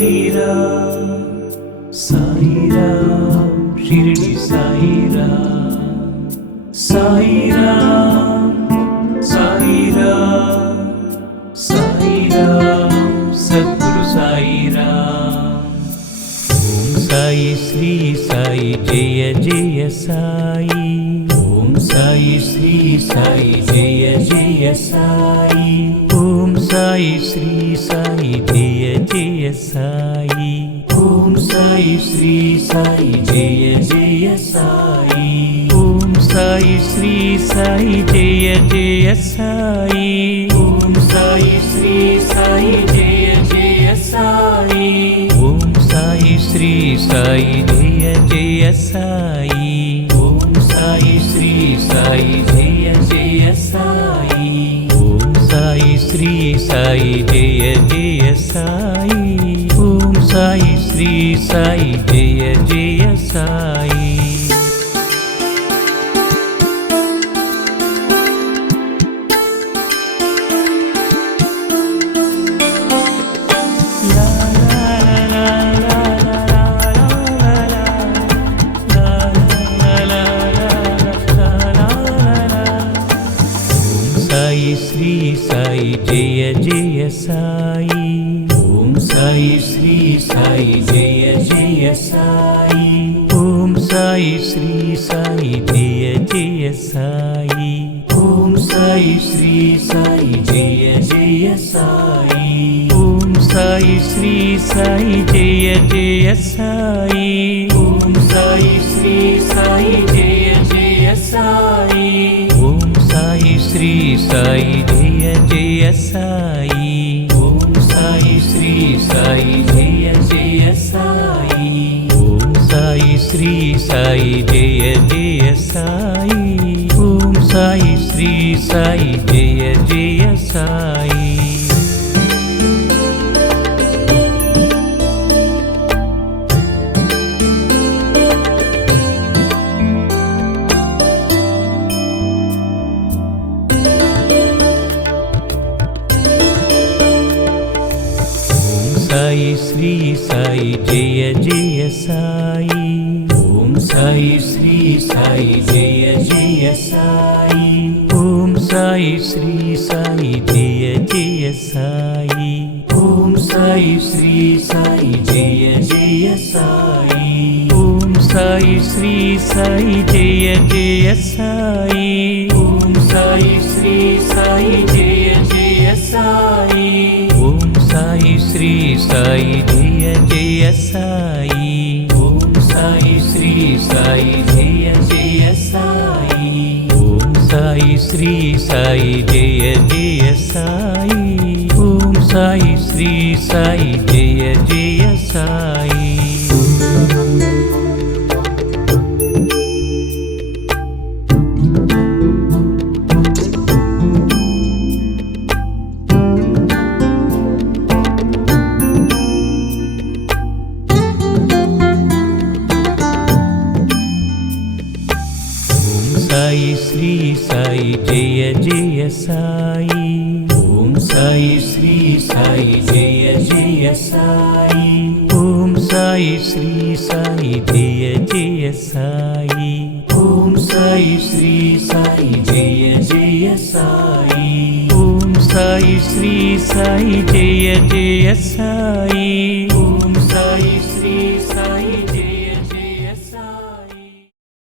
Sairam Sairam Shirdi Sairam Sairam Sairam Sairam Sadhguru Sairam. Om Sai Shri Sai Jaya Jaya Sai. Om Sai Shri Sai Jaya Jaya Sai. Om Sai Shri Sai Jaya Jaya Sai. Om Sai Shri Sai Jaya Jaya Sai. Om Sai Shri Sai Jaya Jaya Sai. Om Sai Shri Sai Jaya Jaya Sai. Om Sai Shri Sai Jaya Jaya Sai. Om Sai Shri Sai Jaya Jaya Sai. Om Sai Shri Sai Jaya Jaya Sai. Om Sai Shri Sai Jaya Jaya Sai. Shri Sai Jaya Jaya Sai. Om Sai Shri Sai Jaya Jaya Sai. Om Sai Shri Sai Jaya Jaya Sai. Om Sai Shri Sai Jaya Jaya Sai. Om Sai Shri Sai Jaya Jaya Sai. Om Sai Shri Sai Jaya Jaya Sai. Om Sai Shri Sai Jaya Jaya Sai. Om Sai Shri Sai Jaya Jaya Sai. Om Sai Shri Sai Jaya Jaya Sai. Om Sai Shri Sai Jaya Jaya Sai. Sai Shri Sai Jaya Jaya Sai. Om Sai Shri Sai Jaya Jaya Sai. Om Sai Shri Sai Jaya Jaya Sai. Om Sai Shri Sai Jaya Jaya Sai. Om Sai Shri Sai Jaya Jaya Sai. Om Sai Shri Sai Jaya Jaya Sai. Om Sai Shri Sai Jaya Jaya Sai. Om Sai Shri Sai Jaya Jaya Sai. Om Sai Shri Sai Jaya Jaya Sai. Om Sai Shri Sai Jaya Jaya Sai. Sai Shri Sai Jaya Jaya Sai. Om Sai Shri Sai Jaya Jaya Sai. Om Sai Shri Sai Jaya Jaya Sai. Om Sai Shri Sai Jaya Jaya Sai. Om Sai Shri Sai Jaya Jaya Sai.